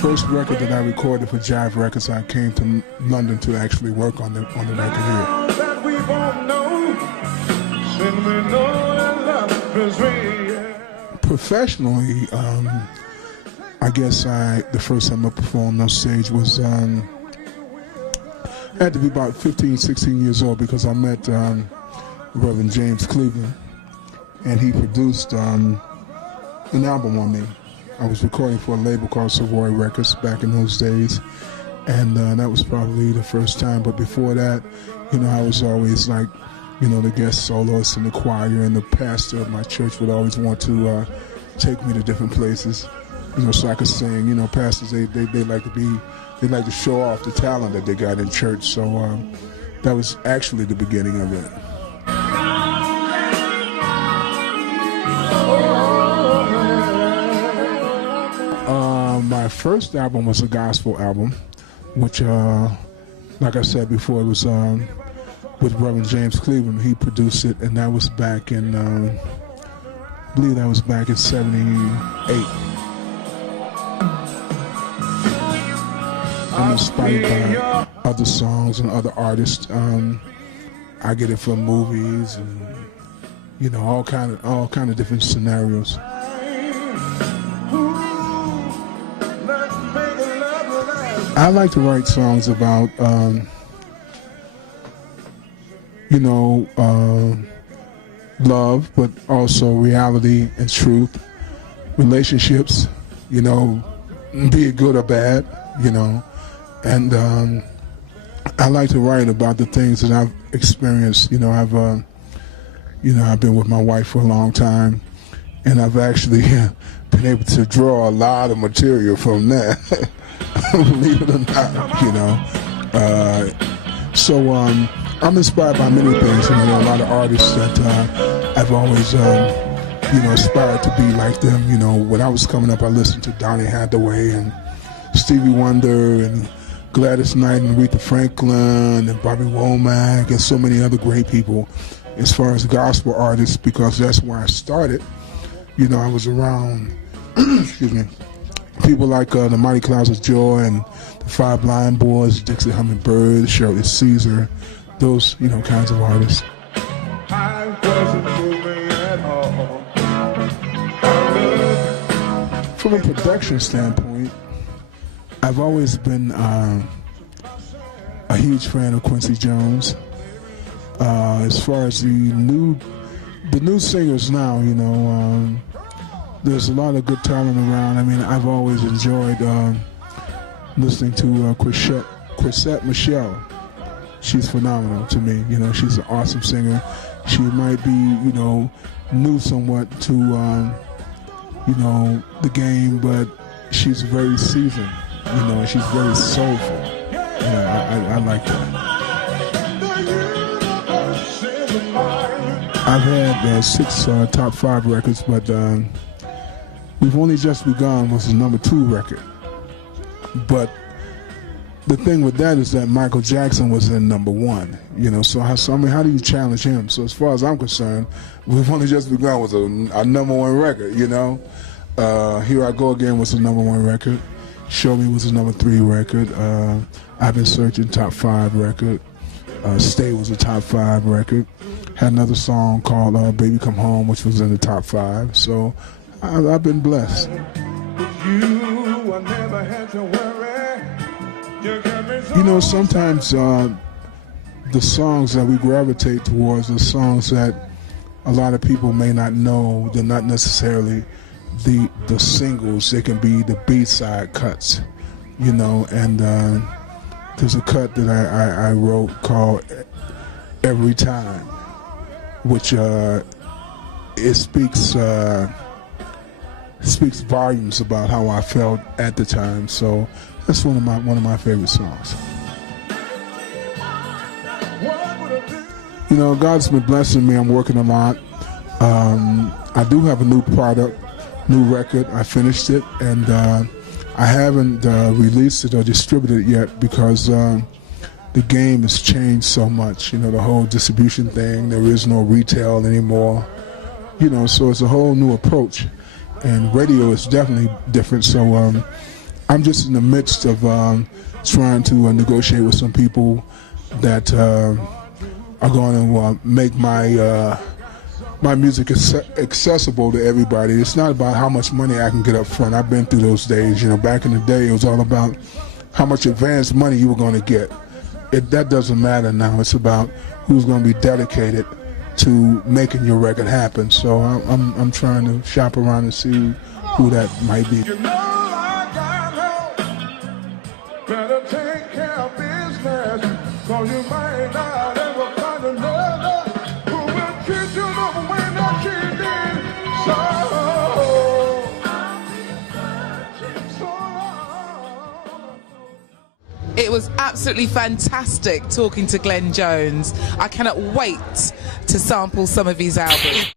first record that I recorded for Jive Records, I came to London to actually work on the record here. Professionally, I guess the first time I performed on stage was I had to be about 15, 16 years old because I met Reverend James Cleveland, and he produced an album on me. I was recording for a label called Savoy Records back in those days, and that was probably the first time. But before that, I was always like, the guest soloist in the choir, and the pastor of my church would always want to take me to different places, so I could sing. Pastors, they like to show off the talent that they got in church. So that was actually the beginning of it. My first album was a gospel album, which, like I said before, it was with Reverend James Cleveland. He produced it, and that was back in, I believe that was back in '78. I'm inspired by other songs and other artists. I get it from movies and, all kind of different scenarios. I like to write songs about, love, but also reality and truth, relationships, be it good or bad, and I like to write about the things that I've experienced. I've been with my wife for a long time, and I've actually been able to draw a lot of material from that. Believe it or not, So I'm inspired by many things. A lot of artists that I've always, aspired to be like them. When I was coming up, I listened to Donny Hathaway and Stevie Wonder and Gladys Knight and Aretha Franklin and Bobby Womack and so many other great people as far as gospel artists, because that's where I started. I was around, excuse me, people like the Mighty Clouds of Joy and the Five Blind Boys, Dixie Hummingbird, Shirley Caesar, those, kinds of artists. From a production standpoint, I've always been a huge fan of Quincy Jones. As far as the new singers now, there's a lot of good talent around. I've always enjoyed listening to Chrisette Michele. She's phenomenal to me. She's an awesome singer. She might be, new somewhat to, the game, but she's very seasoned. She's very soulful. I like that. I've had 6 top 5 records, but We've Only Just Begun was the #2 record. But the thing with that is that Michael Jackson was in #1, so how do you challenge him? So as far as I'm concerned, We've Only Just Begun was a #1 record, Here I Go Again was a #1 record. Show Me was a #3 record. I've Been Searching, top 5 record. Stay was a top 5 record. Had another song called Baby Come Home, which was in the top 5. So I've been blessed. Sometimes the songs that we gravitate towards are songs that a lot of people may not know. They're not necessarily the singles. They can be the B-side cuts, and there's a cut that I wrote called Every Time, which it speaks volumes about how I felt at the time. So that's one of my favorite songs. God's been blessing me. I'm working a lot. I do have a new product, new record. I finished it, and I haven't released it or distributed it yet because the game has changed so much. The whole distribution thing. There is no retail anymore. So it's a whole new approach. And radio is definitely different. So I'm just in the midst of trying to negotiate with some people that are going to make my my music accessible to everybody. It's not about how much money I can get up front. I've been through those days. You know, back in the day, it was all about how much advance money you were going to get. That doesn't matter now. It's about who's going to be dedicated to making your record happen. So I'm trying to shop around and see who that might be. You know I got help. Better take care of business, so you might not ever find another who will treat you the way that she did. It was absolutely fantastic talking to Glenn Jones. I cannot wait to sample some of his albums.